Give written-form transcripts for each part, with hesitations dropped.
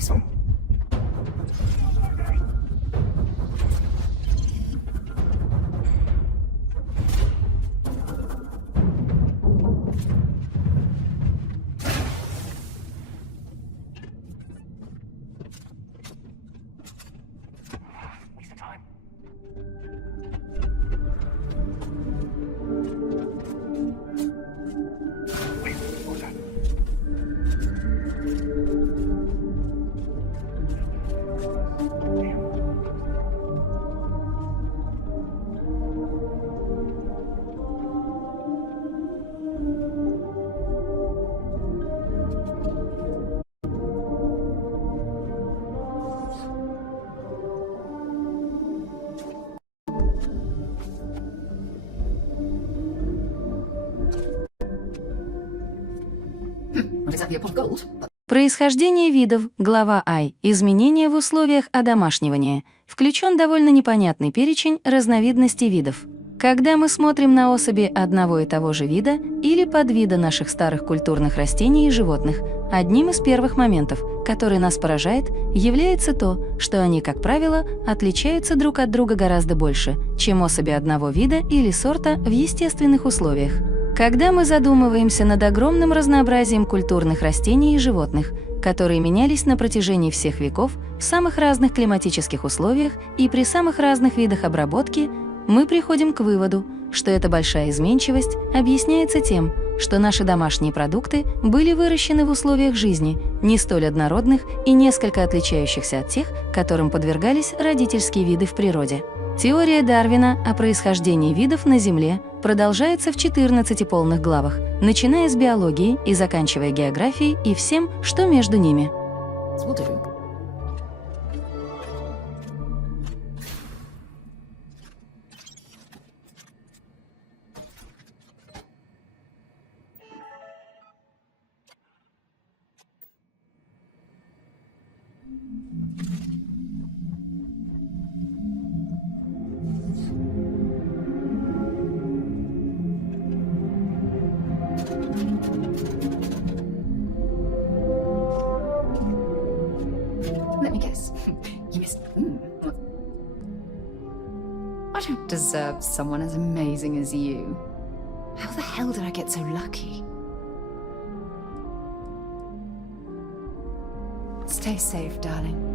useful. Not exactly a pot of gold, but Происхождение видов, глава I, изменения в условиях одомашнивания, включен довольно непонятный перечень разновидностей видов. Когда мы смотрим на особи одного и того же вида или подвида наших старых культурных растений и животных, одним из первых моментов, который нас поражает, является то, что они, как правило, отличаются друг от друга гораздо больше, чем особи одного вида или сорта в естественных условиях. Когда мы задумываемся над огромным разнообразием культурных растений и животных, которые менялись на протяжении всех веков в самых разных климатических условиях и при самых разных видах обработки, мы приходим к выводу, что эта большая изменчивость объясняется тем, что наши домашние продукты были выращены в условиях жизни, не столь однородных и несколько отличающихся от тех, которым подвергались родительские виды в природе. Теория Дарвина о происхождении видов на Земле продолжается в 14 полных главах, начиная с биологии и заканчивая географией и всем, что между ними. will do. Let me guess. You missed. I don't deserve someone as amazing as you. How the hell did I get so lucky? Stay safe, darling.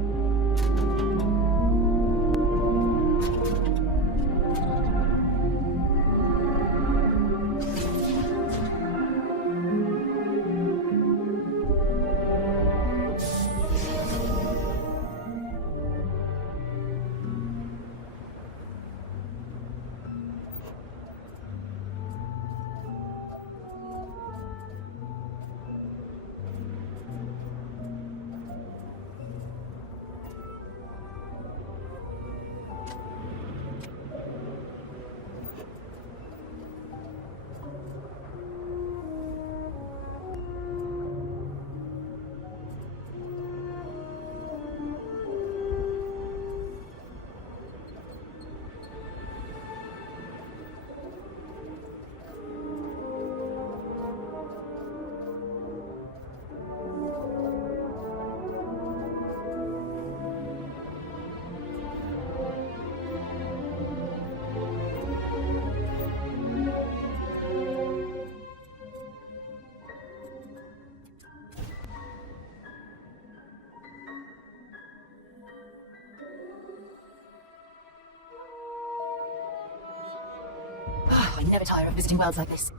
I never tire of visiting worlds like this.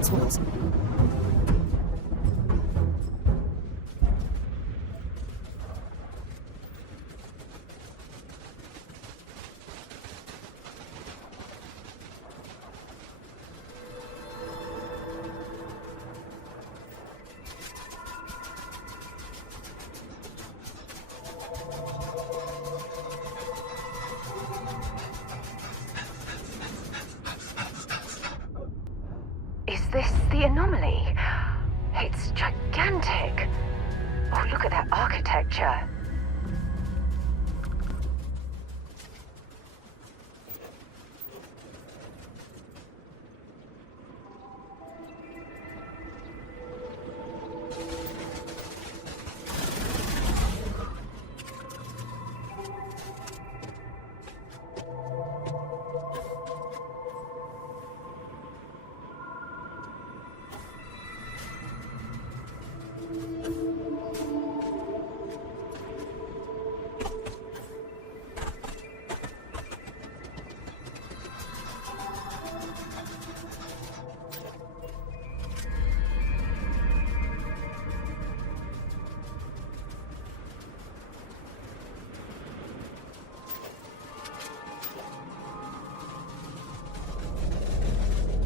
before it spoils. Is this the anomaly? It's gigantic. Oh, look at that architecture.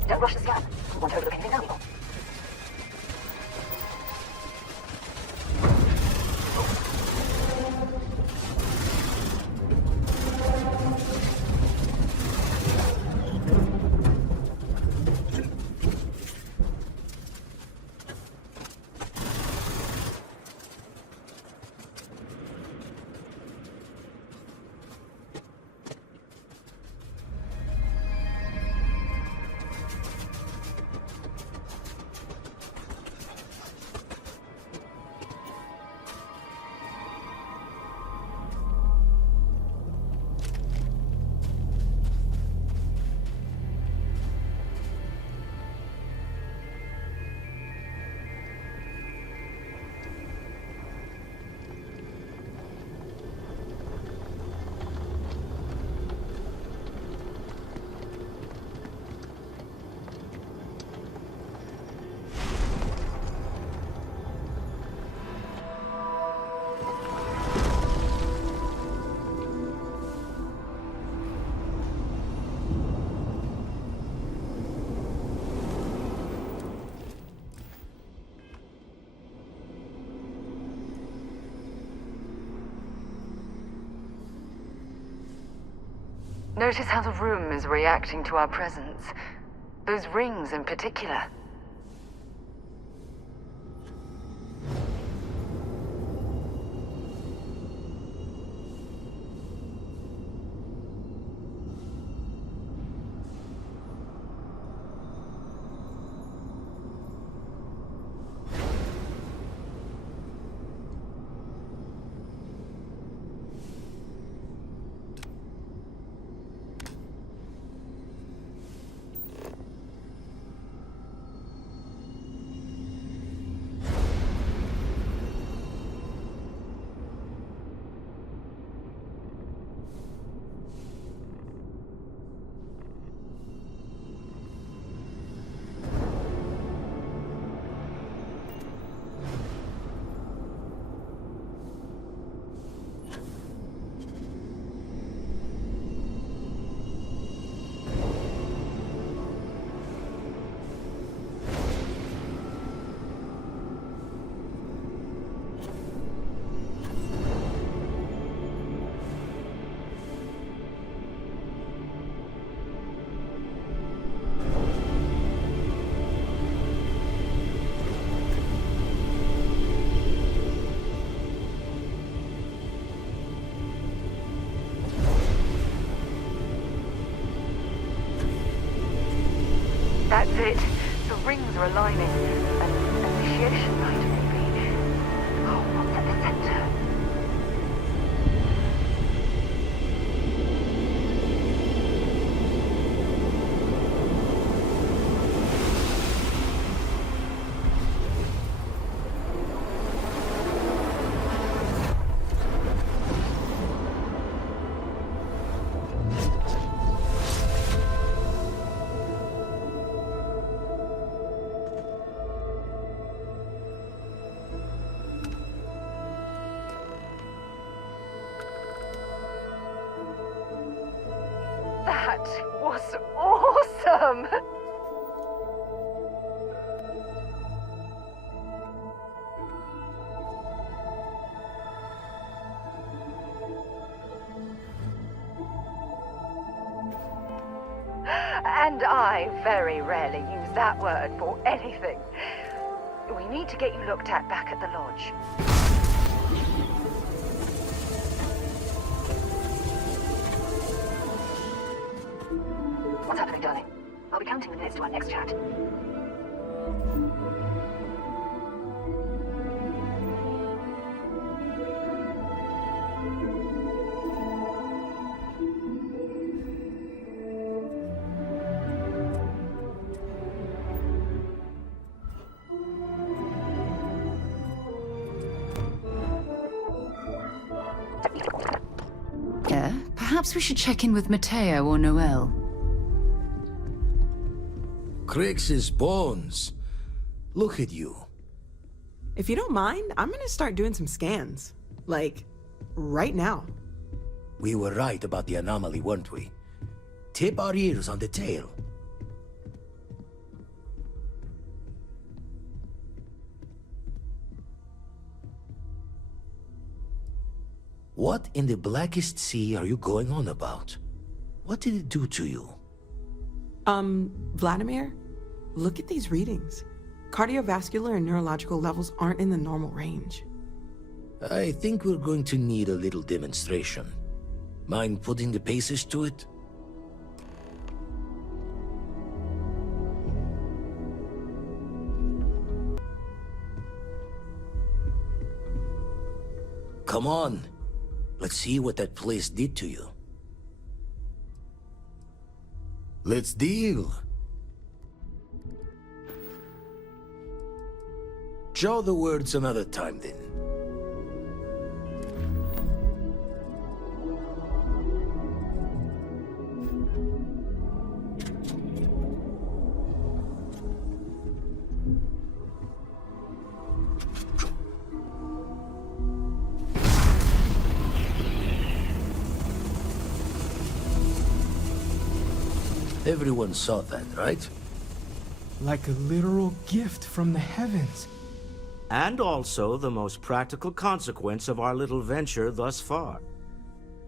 Don't rush the scan. We want to overlook anything valuable. Notice how the room is reacting to our presence. Those rings in particular. That's it. The rings are aligning. An initiation rite, maybe. Oh, what's at the center? was awesome! And I very rarely use that word for anything. We need to get you looked at back at the lodge. What's happening, darling? I'll be counting the minutes to our next chat. Yeah, perhaps we should check in with Matteo or Noel. Crix's bones. Look at you. If you don't mind, I'm gonna start doing some scans. Like, right now. We were right about the anomaly, weren't we? Tip our ears on the tail. What in the blackest sea are you going on about? What did it do to you? Vladimir, look at these readings. Cardiovascular and neurological levels aren't in the normal range. I think we're going to need a little demonstration. Mind putting the paces to it? Come on. Let's see what that place did to you. Let's deal. Jaw the words another time, then. Everyone saw that, right? Like a literal gift from the heavens. And also the most practical consequence of our little venture thus far.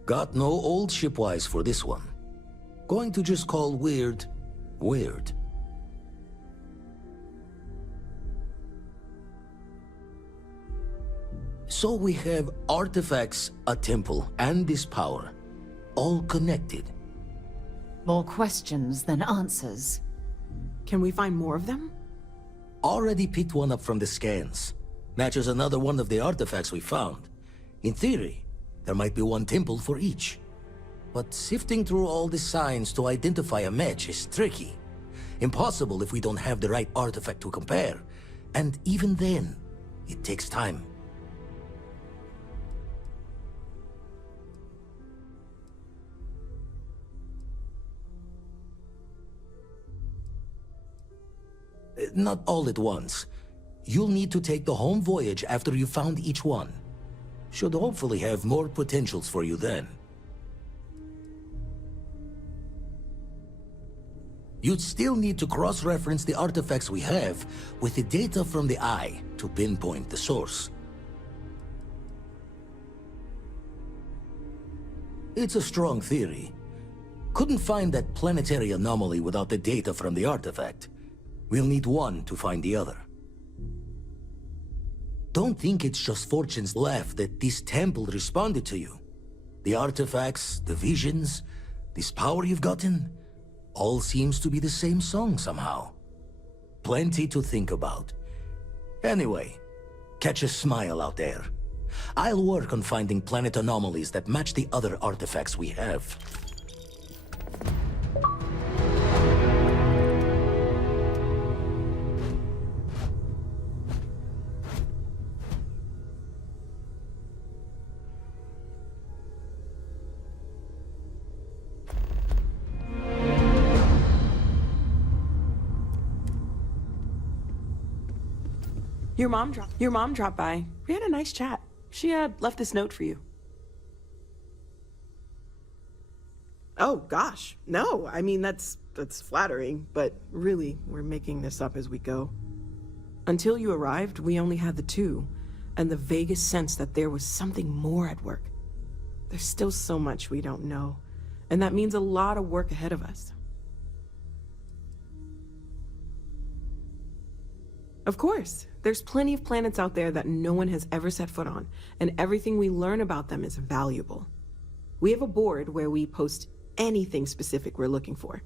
Got no old shipwise for this one. Going to just call weird, weird. So we have artifacts, a temple, and this power, all connected. More questions than answers. Can we find more of them? Already picked one up from the scans. Matches another one of the artifacts we found. In theory, there might be one temple for each. But sifting through all the signs to identify a match is tricky. Impossible if we don't have the right artifact to compare. And even then, it takes time. Not all at once. You'll need to take the home voyage after you've found each one. Should hopefully have more potentials for you then. You'd still need to cross-reference the artifacts we have with the data from the eye to pinpoint the source. It's a strong theory. Couldn't find that planetary anomaly without the data from the artifact. We'll need one to find the other. Don't think it's just fortune's laugh that this temple responded to you. The artifacts, the visions, this power you've gotten, all seems to be the same song somehow. Plenty to think about. Anyway, catch a smile out there. I'll work on finding planet anomalies that match the other artifacts we have. Your mom dropped by. We had a nice chat. She left this note for you. Oh, gosh. No, I mean, that's flattering, but really, we're making this up as we go. Until you arrived, we only had the two, and the vaguest sense that there was something more at work. There's still so much we don't know, and that means a lot of work ahead of us. Of course, there's plenty of planets out there that no one has ever set foot on, and everything we learn about them is valuable. We have a board where we post anything specific we're looking for.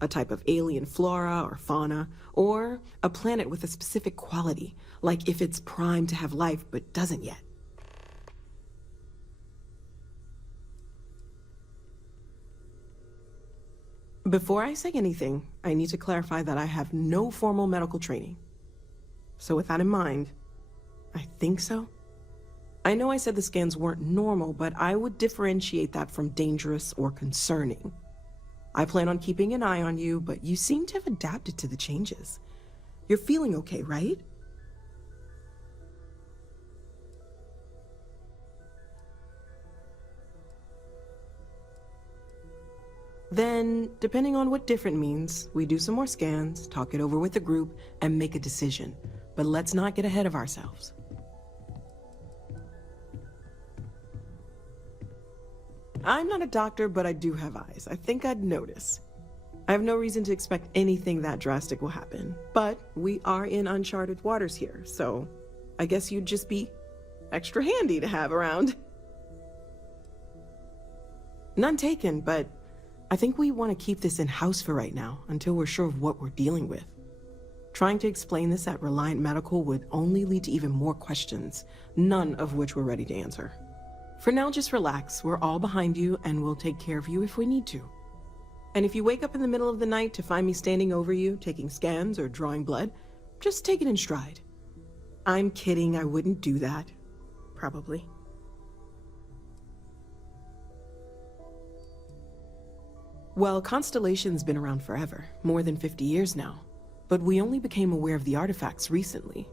A type of alien flora or fauna, or a planet with a specific quality, like if it's primed to have life but doesn't yet. Before I say anything, I need to clarify that I have no formal medical training. So with that in mind, I think so. I know I said the scans weren't normal, but I would differentiate that from dangerous or concerning. I plan on keeping an eye on you, but you seem to have adapted to the changes. You're feeling okay, right? Then, depending on what different means, we do some more scans, talk it over with the group, and make a decision. But let's not get ahead of ourselves. I'm not a doctor, but I do have eyes. I think I'd notice. I have no reason to expect anything that drastic will happen, but we are in uncharted waters here, so I guess you'd just be extra handy to have around. None taken, but I think we want to keep this in-house for right now, until we're sure of what we're dealing with. Trying to explain this at Reliant Medical would only lead to even more questions, none of which we're ready to answer. For now, just relax. We're all behind you, and we'll take care of you if we need to. And if you wake up in the middle of the night to find me standing over you, taking scans or drawing blood, just take it in stride. I'm kidding, I wouldn't do that. Probably. Well, Constellation's been around forever, more than 50 years now. But we only became aware of the artifacts recently.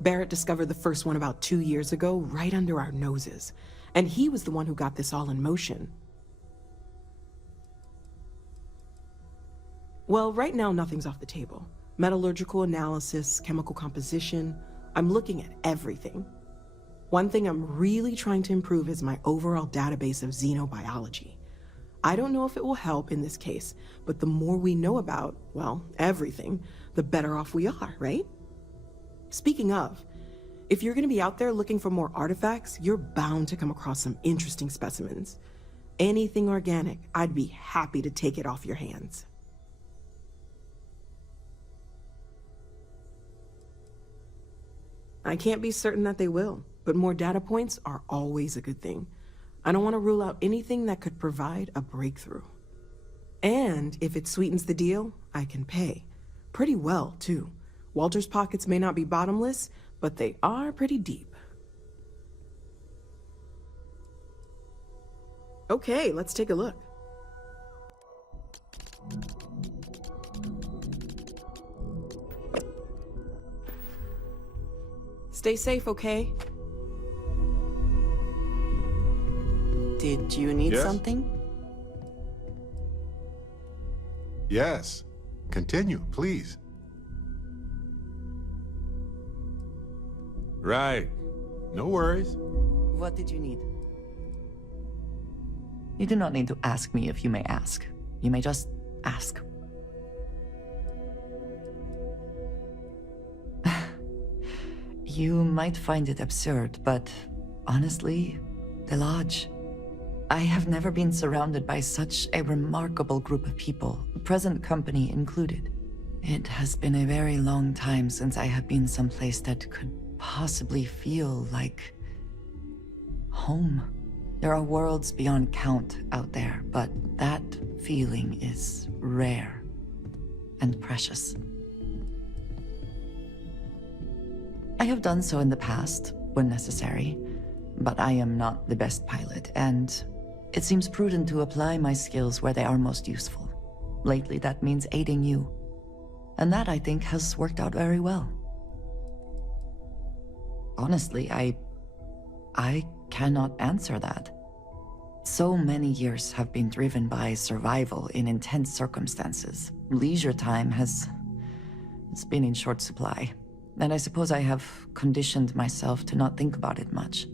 Barrett discovered the first one about 2 years ago, right under our noses. And he was the one who got this all in motion. Well, right now nothing's off the table. Metallurgical analysis, chemical composition, I'm looking at everything. One thing I'm really trying to improve is my overall database of xenobiology. I don't know if it will help in this case, but the more we know about, well, everything, the better off we are, right? Speaking of, if you're gonna be out there looking for more artifacts, you're bound to come across some interesting specimens. Anything organic, I'd be happy to take it off your hands. I can't be certain that they will, but more data points are always a good thing. I don't want to rule out anything that could provide a breakthrough. And if it sweetens the deal, I can pay. Pretty well, too. Walter's pockets may not be bottomless, but they are pretty deep. Okay, let's take a look. Stay safe, okay? Did you need Yes? something? Yes. Continue, please. Right. No worries. What did you need? You do not need to ask me if you may ask. You may just ask. You might find it absurd, but honestly, the Lodge. I have never been surrounded by such a remarkable group of people, present company included. It has been a very long time since I have been someplace that could possibly feel like home. There are worlds beyond count out there, but that feeling is rare and precious. I have done so in the past, when necessary, but I am not the best pilot, and it seems prudent to apply my skills where they are most useful. Lately, that means aiding you. And that, I think, has worked out very well. Honestly, I cannot answer that. So many years have been driven by survival in intense circumstances. Leisure time it's been in short supply. And I suppose I have conditioned myself to not think about it much.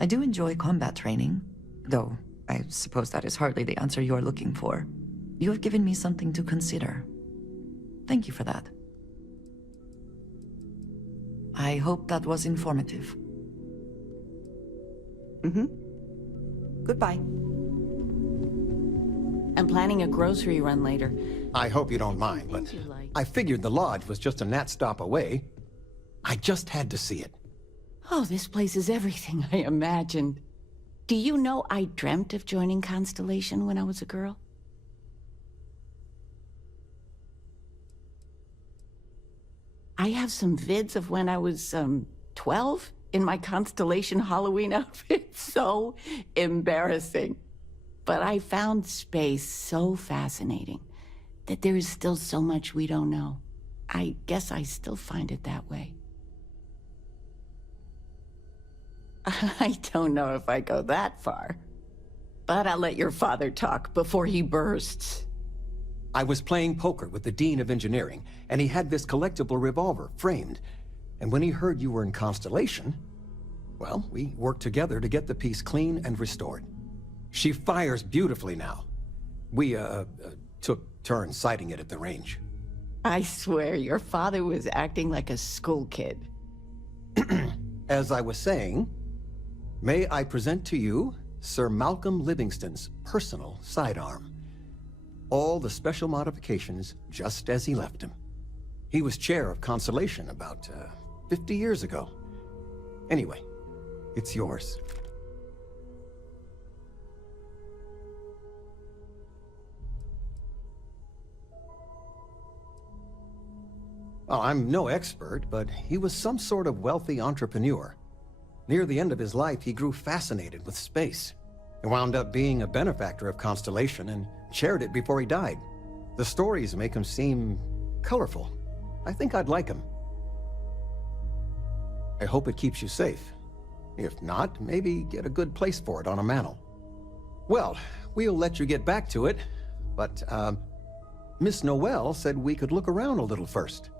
I do enjoy combat training, though I suppose that is hardly the answer you're looking for. You have given me something to consider. Thank you for that. I hope that was informative. Goodbye. I'm planning a grocery run later. I hope you don't mind, but I figured the lodge was just a gnat stop away. I just had to see it. Oh, this place is everything I imagined. Do you know I dreamt of joining Constellation when I was a girl? I have some vids of when I was, 12 in my Constellation Halloween outfit. So embarrassing. But I found space so fascinating that there is still so much we don't know. I guess I still find it that way. I don't know if I go that far. But I'll let your father talk before he bursts. I was playing poker with the Dean of Engineering, and he had this collectible revolver, framed. And when he heard you were in Constellation, well, we worked together to get the piece clean and restored. She fires beautifully now. We, took turns sighting it at the range. I swear, your father was acting like a school kid. As I was saying, may I present to you Sir Malcolm Livingston's personal sidearm. All the special modifications just as he left him. He was chair of Constellation about 50 years ago. Anyway, it's yours. Well, I'm no expert, but he was some sort of wealthy entrepreneur. Near the end of his life, he grew fascinated with space. He wound up being a benefactor of Constellation and chaired it before he died. The stories make him seem colorful. I think I'd like him. I hope it keeps you safe. If not, maybe get a good place for it on a mantle. Well, we'll let you get back to it, but, Miss Noel said we could look around a little first.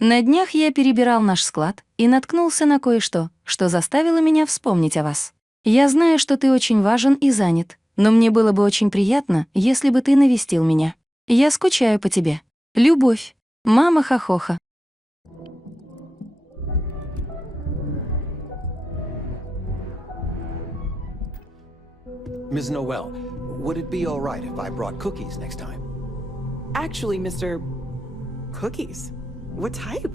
На днях я перебирал наш склад и наткнулся на кое-что, что заставило меня вспомнить о вас. Я знаю, что ты очень важен и занят, но мне было бы очень приятно, если бы ты навестил меня. Я скучаю по тебе. Любовь. Мама Хохоха. Ms. Noel, would it be all right if I brought cookies next time? Actually, Mr. Cookies. What type?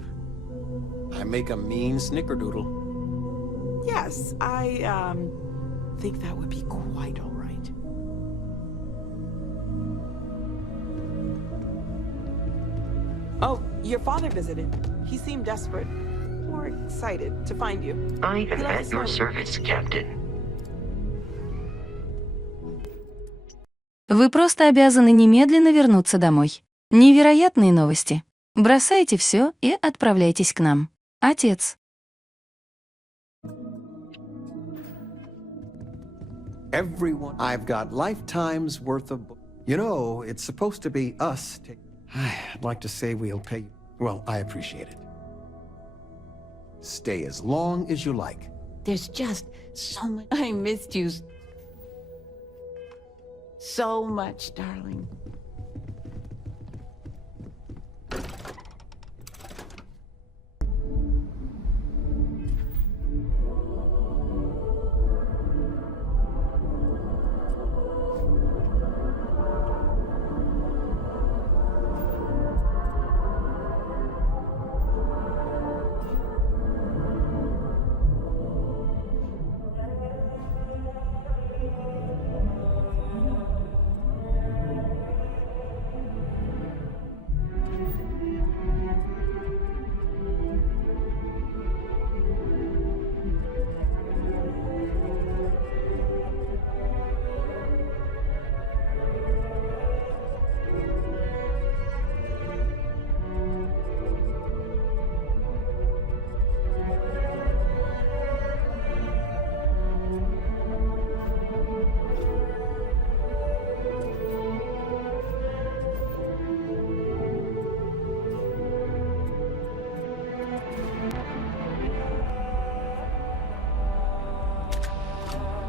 I make a mean snickerdoodle. Yes, I, think that would be quite all right. Oh, your father visited. He seemed desperate. Or excited to find you. I am at your service, Captain. Вы просто обязаны немедленно вернуться домой. Невероятные новости. Бросайте все и отправляйтесь к нам. Отец. Everyone, I've got lifetimes worth of... You know, it's supposed to be us. I'd like to say we'll pay you. Well, I appreciate it. Stay as long as you like. There's just so much. I missed you so much, darling.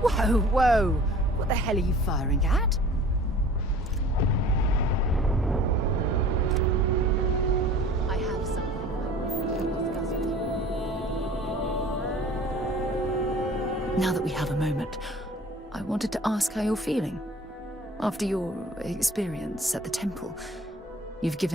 Whoa, whoa! What the hell are you firing at? I have something I want to discuss with you. Now that we have a moment, I wanted to ask how you're feeling. After your experience at the temple, you've given